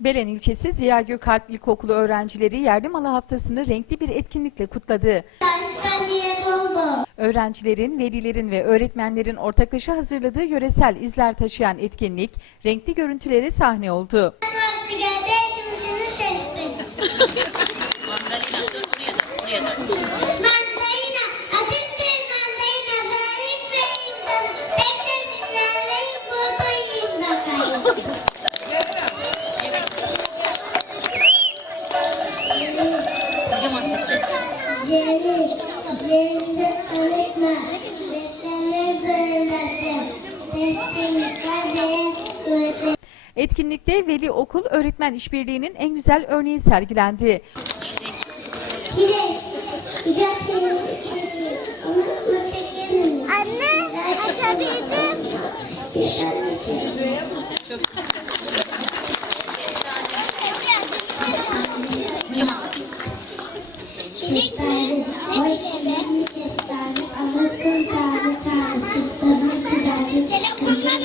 Belen ilçesi Ziya Gökalp İlkokulu öğrencileri yerli malı haftasını renkli bir etkinlikle kutladı. Öğrencilerin, velilerin ve öğretmenlerin ortaklaşa hazırladığı yöresel izler taşıyan etkinlik renkli görüntülere sahne oldu. Vakti Etkinlikte veli okul öğretmen işbirliğinin en güzel örneği sergilendi. Anne, açabildim. Çilek?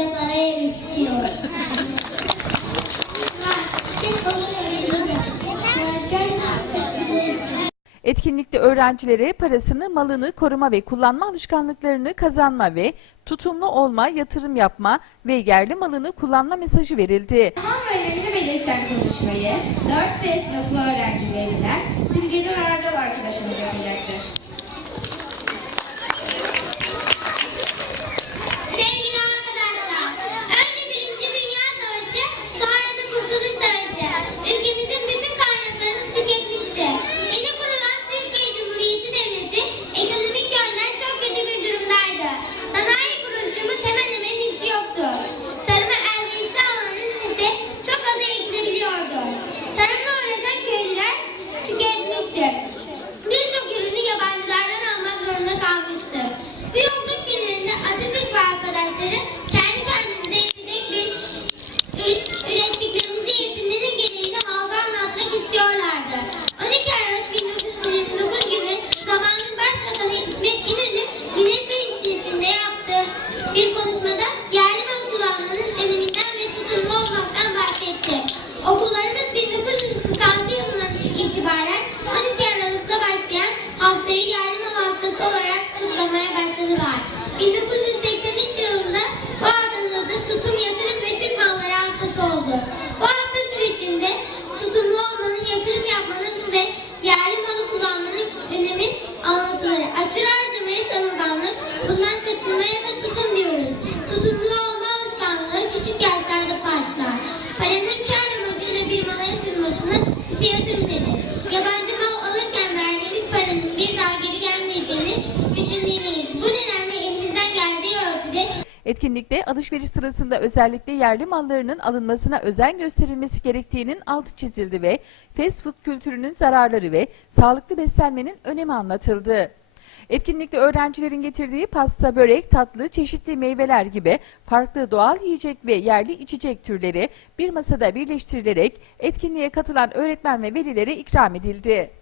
acıkınca paraya bitiyor. Etkinlikte öğrencilere parasını, malını koruma ve kullanma alışkanlıklarını kazanma ve tutumlu olma, yatırım yapma ve yerli malını kullanma mesajı verildi. Ve önemini belirten konuşmayı 4B sınıfı öğrencilerinden Simge Nur Ardal arkadaşımız yapacaktır. Etkinlikte alışveriş sırasında özellikle yerli mallarının alınmasına özen gösterilmesi gerektiğinin altı çizildi ve fast food kültürünün zararları ve sağlıklı beslenmenin önemi anlatıldı. Etkinlikte öğrencilerin getirdiği pasta, börek, tatlı, çeşitli meyveler gibi farklı doğal yiyecek ve yerli içecek türleri bir masada birleştirilerek etkinliğe katılan öğretmen ve velilere ikram edildi.